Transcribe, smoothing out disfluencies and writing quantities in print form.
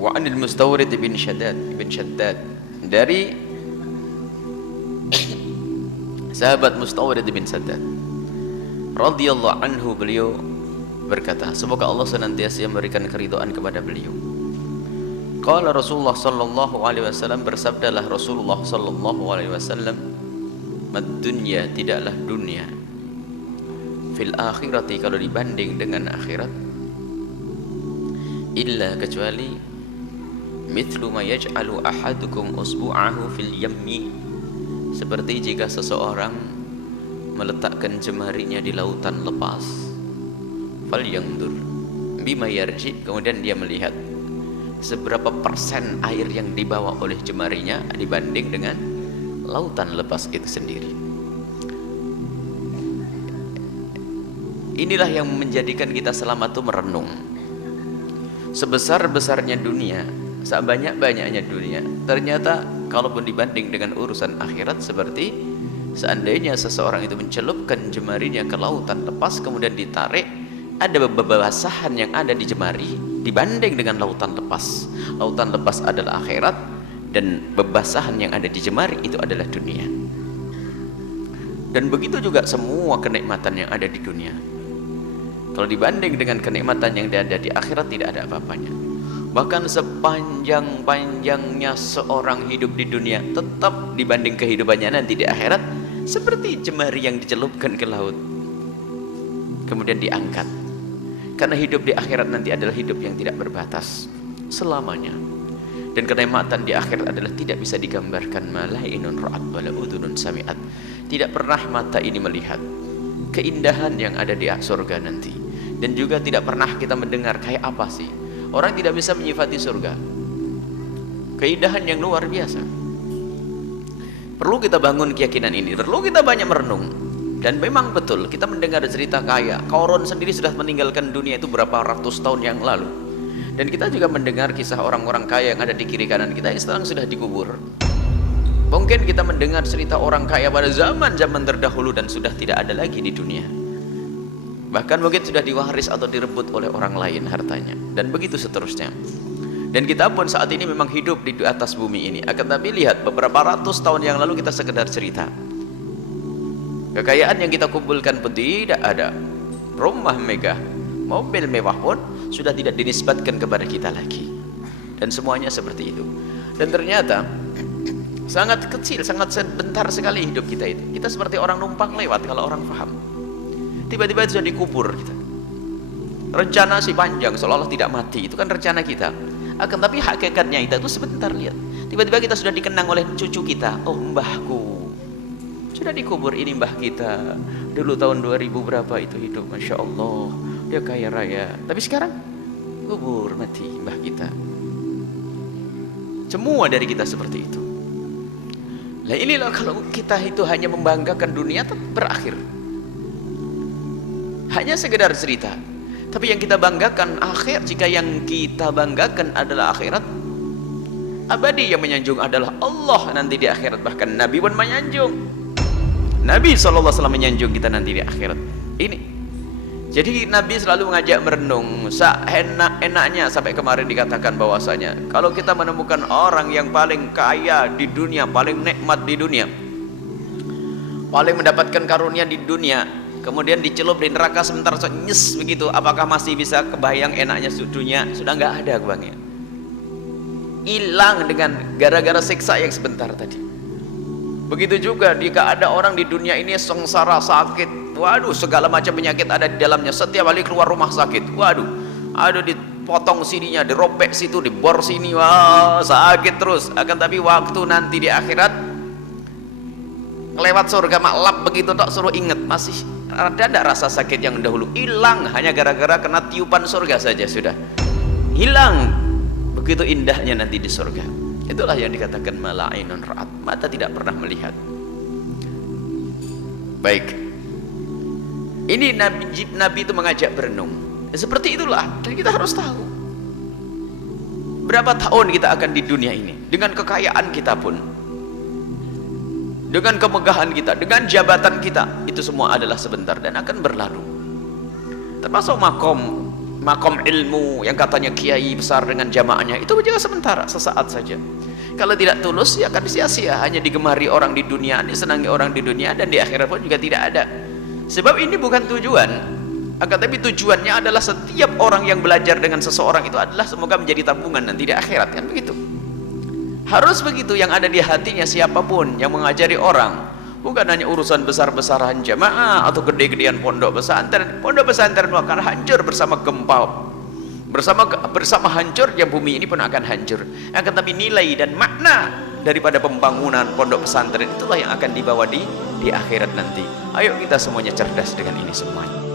Wa anil Mustawrid bin Shaddad dari sahabat Mustawrid bin Shaddad radhiyallahu anhu, beliau berkata, semoga Allah senantiasa memberikan keridhaan kepada beliau. Qala Rasulullah sallallahu alaihi wasallam, bersabdalah Rasulullah sallallahu alaihi wasallam, mad dunya, tidaklah dunia, fil akhirati, kalau dibanding dengan akhirat, illa, kecuali, mithlu ma yaj'alu ahadukum usbu'ahu fil yammi, seperti jika seseorang meletakkan jemarinya di lautan lepas, fal yandur bima yarji, kemudian dia melihat seberapa persen air yang dibawa oleh jemarinya dibanding dengan lautan lepas itu sendiri. Inilah yang menjadikan kita selama itu merenung. Sebesar-besarnya dunia, sebanyak-banyaknya dunia, ternyata kalaupun dibanding dengan urusan akhirat, seperti seandainya seseorang itu mencelupkan jemarinya ke lautan lepas, kemudian ditarik, ada bebasahan yang ada di jemari dibanding dengan lautan lepas. Lautan lepas adalah akhirat, dan bebasahan yang ada di jemari itu adalah dunia. Dan begitu juga semua kenikmatan yang ada di dunia, kalau dibanding dengan kenikmatan yang ada di akhirat, tidak ada apa-apanya. Bahkan sepanjang-panjangnya seorang hidup di dunia, tetap dibanding kehidupannya nanti di akhirat seperti jemari yang dicelupkan ke laut kemudian diangkat. Karena hidup di akhirat nanti adalah hidup yang tidak berbatas selamanya. Dan kenikmatan di akhirat adalah tidak bisa digambarkan. Malainun ra'at wala udhunun sami'at, tidak pernah mata ini melihat keindahan yang ada di surga nanti, dan juga tidak pernah kita mendengar kayak apa sih. Orang tidak bisa menyifati surga, keindahan yang luar biasa. Perlu kita bangun keyakinan ini, perlu kita banyak merenung. Dan memang betul, kita mendengar cerita kaya, Qarun sendiri sudah meninggalkan dunia itu berapa ratus tahun yang lalu. Dan kita juga mendengar kisah orang-orang kaya yang ada di kiri kanan kita yang sekarang sudah dikubur. Mungkin kita mendengar cerita orang kaya pada zaman-zaman terdahulu dan sudah tidak ada lagi di dunia. Bahkan mungkin sudah diwaris atau direbut oleh orang lain hartanya, dan begitu seterusnya. Dan kita pun saat ini memang hidup di atas bumi ini. Akan tapi lihat, beberapa ratus tahun yang lalu kita sekedar cerita. Kekayaan yang kita kumpulkan pun tidak ada. Rumah megah, mobil mewah pun sudah tidak dinisbatkan kepada kita lagi. Dan semuanya seperti itu. Dan ternyata sangat kecil, sangat sebentar sekali hidup kita itu. Kita seperti orang numpang lewat kalau orang paham. Tiba-tiba sudah dikubur kita. Rencana si panjang, seolah-olah tidak mati. Itu kan rencana kita. Akan tapi hakikatnya itu sebentar, lihat. Tiba-tiba kita sudah dikenang oleh cucu kita. Oh, mbahku sudah dikubur, ini mbah kita. Dulu tahun 2000 berapa itu hidup, Masya Allah, dia kaya raya. Tapi sekarang kubur, mati mbah kita. Semua dari kita seperti itu. Nah inilah kalau kita itu hanya membanggakan dunia, tetap berakhir. Hanya sekedar cerita. Tapi yang kita banggakan akhir. Jika yang kita banggakan adalah akhirat, abadi yang menyanjung adalah Allah nanti di akhirat. Bahkan Nabi pun menyanjung. Nabi SAW menyanjung kita nanti di akhirat. Ini. Jadi Nabi selalu mengajak merenung. Seenak-enaknya, sampai kemarin dikatakan bahwasanya kalau kita menemukan orang yang paling kaya di dunia, paling nikmat di dunia, paling mendapatkan karunia di dunia, kemudian dicelup di neraka sebentar nyes begitu, apakah masih bisa kebayang enaknya dunia? Sudah nggak ada kebayangnya. Hilang dengan gara-gara siksa yang sebentar tadi. Begitu juga jika ada orang di dunia ini sengsara, sakit, waduh, segala macam penyakit ada di dalamnya. Setiap kali keluar rumah sakit, waduh, aduh, dipotong sininya, diropek situ, dibor sini, wah, sakit terus. Akan tapi waktu nanti di akhirat, lewat surga maklap begitu tak suruh ingat, masih ada tidak rasa sakit yang dahulu? Hilang, hanya gara-gara kena tiupan surga saja sudah hilang. Begitu indahnya nanti di surga. Itulah yang dikatakan malainun ra'at, mata tidak pernah melihat. Baik, ini Nabi itu mengajak berenung. Seperti itulah, dan kita harus tahu berapa tahun kita akan di dunia ini, dengan kekayaan kita pun, dengan kemegahan kita, dengan jabatan kita, itu semua adalah sebentar dan akan berlalu. Termasuk makom makom ilmu yang katanya kiai besar dengan jamaahnya, itu juga sementara, sesaat saja. Kalau tidak tulus ya akan sia-sia, hanya digemari orang di dunia, disenangi orang di dunia, dan di akhirat pun juga tidak ada. Sebab ini bukan tujuan, akan tapi tujuannya adalah setiap orang yang belajar dengan seseorang itu adalah semoga menjadi tabungan nanti di akhirat, kan begitu. Harus begitu yang ada di hatinya siapapun yang mengajari orang, bukan hanya urusan besar-besaran jamaah atau gede-gedean pondok pesantren. Pondok pesantren akan hancur bersama gempa, bersama hancurnya bumi ini pun akan hancur. Akan tapi nilai dan makna daripada pembangunan pondok pesantren itulah yang akan dibawa di akhirat nanti. Ayo kita semuanya cerdas dengan ini semuanya.